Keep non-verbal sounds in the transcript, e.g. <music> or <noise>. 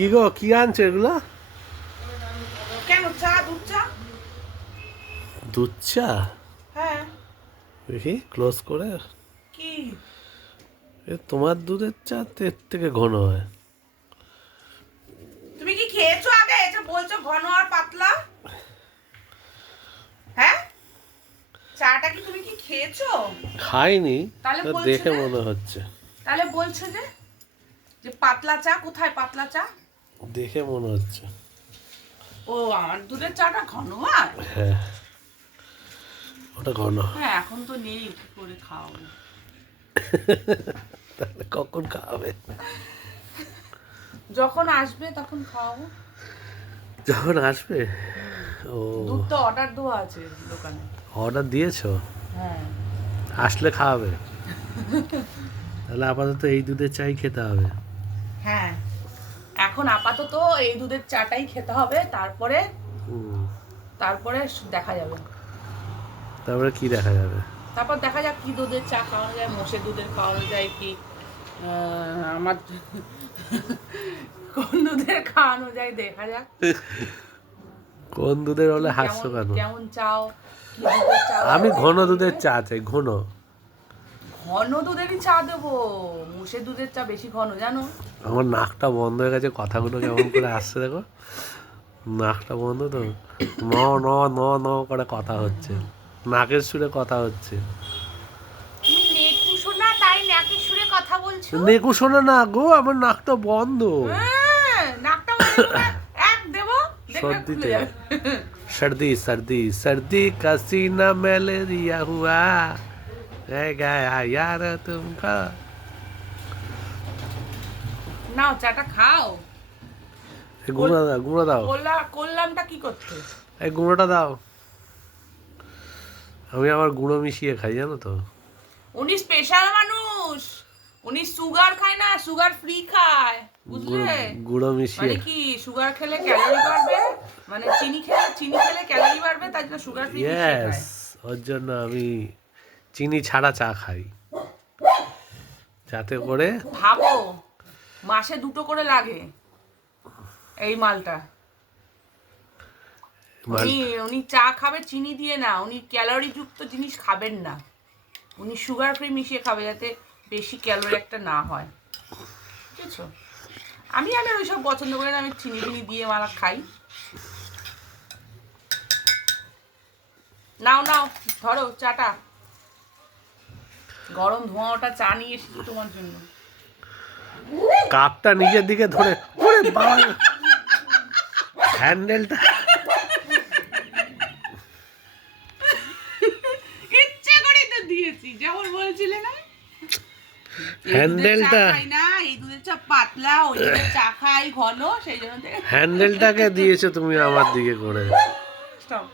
কি গো কি আনছো এগুলো? কেন চা দুধ চা? দুধ চা? হ্যাঁ। দেখি ক্লোজ করে। কি? এ তোমার দুধের চা এর থেকে ঘন হয়। তুমি কি খেয়েছো আগে? এটা বলছো ঘন আর পাতলা। হ্যাঁ? চাটা কি তুমি কি খেয়েছো? খাইনি তাহলে দেখে মনে হচ্ছে। তাহলে বলছো যে যে পাতলা চা কোথায় পাতলা চা? দেখে মনে হচ্ছে। ও আমার দুধের চাটা ঘন হয় হ্যাঁ। ওটা ঘন। হ্যাঁ এখন তো নেই কি করে খাও <laughs> তাহলে কখন খাওয়াবে যখন আসবে তখন খাওয়াবো যখন আসবে? ও। দুধ তো অর্ডার দেওয়া আছে দোকানে। অর্ডার দিয়েছ? হ্যাঁ। আসলে খাওয়াবে? তাহলে আপাতত এই দুধের চাই খেতে হবে। হ্যাঁ। এখন আপাতত এই দুধের চাটাই খেতে হবে তারপরে তারপরে দেখা যাবে। তারপরে কি দেখা যাবে? তারপর দেখা যাক কি দুধের চা খাওয়ানো যায় মোষের দুধের খাওয়ানো যায় কি আমার কোন দুধের খাওয়ানো যায় দেখা যাক। কোন দুধের হলে হাসছো কেমন কেন কেমন চাও চাও? আমি ঘন দুধের চা চাই ঘন। ঘন দুধেরই চা দেবো মোষের দুধের চা বেশি ঘন জানো আমার নাকটা বন্ধ হয়ে গেছে কথাগুলো কেমন করে আসছে দেখো নাকটা বন্ধ তো ন ন ন ন করে কথা হচ্ছে নাকের সুরে কথা হচ্ছে তুমি নেকু শোনা তাই নাকের সুরে কথা বলছো নেকু শোনে না গো আমার নাকটা বন্ধ হ্যাঁ, নাকটা বন্ধ করে এক দেবো দেখবে সর্দিতে। খুলে যাবে। सर्दी सर्दी सर्दी का सीना मलेरिया हुआ রে গায়া ইয়ার তুম খাও নাও চাটা খাও। গুঁড়ো দাও গুঁড়ো দাও। কোল্লা কোল্লামটা কি করতে? এই গুঁড়োটা দাও। আমি আবার গুঁড়ো মিশিয়ে খাই জানো তো। উনি স্পেশাল মানুষ। উনি সুগার খায় না সুগার ফ্রি খায়। বুঝলে? গুঁড়ো মিশিয়ে। মানে কি সুগার খেলে ক্যালোরি বাড়বে? মানে চিনি খেলে চিনি খেলে ক্যালোরি বাড়বে তার জন্য সুগার ফ্রি খায়। ওর জন্য আমি চিনি ছাড়া চা খাই। যাতে করে ভাবো মাসে দুটো করে লাগে এই মালটা। উনি উনি চা খাবে চিনি দিয়ে না উনি ক্যালোরি যুক্ত জিনিস খাবেন না। উনি সুগার ফ্রি মিশিয়ে খাবে যাতে বেশি ক্যালোরি একটা না হয়। বুঝেছ? আমি আমি ওইসব পছন্দ করি না আমি চিনি টিনি দিয়ে মালা খাই। নাও নাও ধরো চাটা। গরম ধোঁয়াটা চা নিয়ে এসেছি তোমার জন্য। কাপটা নিজের দিকে ধরে ওরে বাবা হ্যান্ডেলটা। ইচ্ছে করে তো দিয়েছি যেমন বলছিলে না? হ্যান্ডেলটা। পাতলা ওই চা খাই ঘন সেই জন্য হ্যান্ডেলটাকে দিয়েছ তুমি আমার দিকে করে। Stop.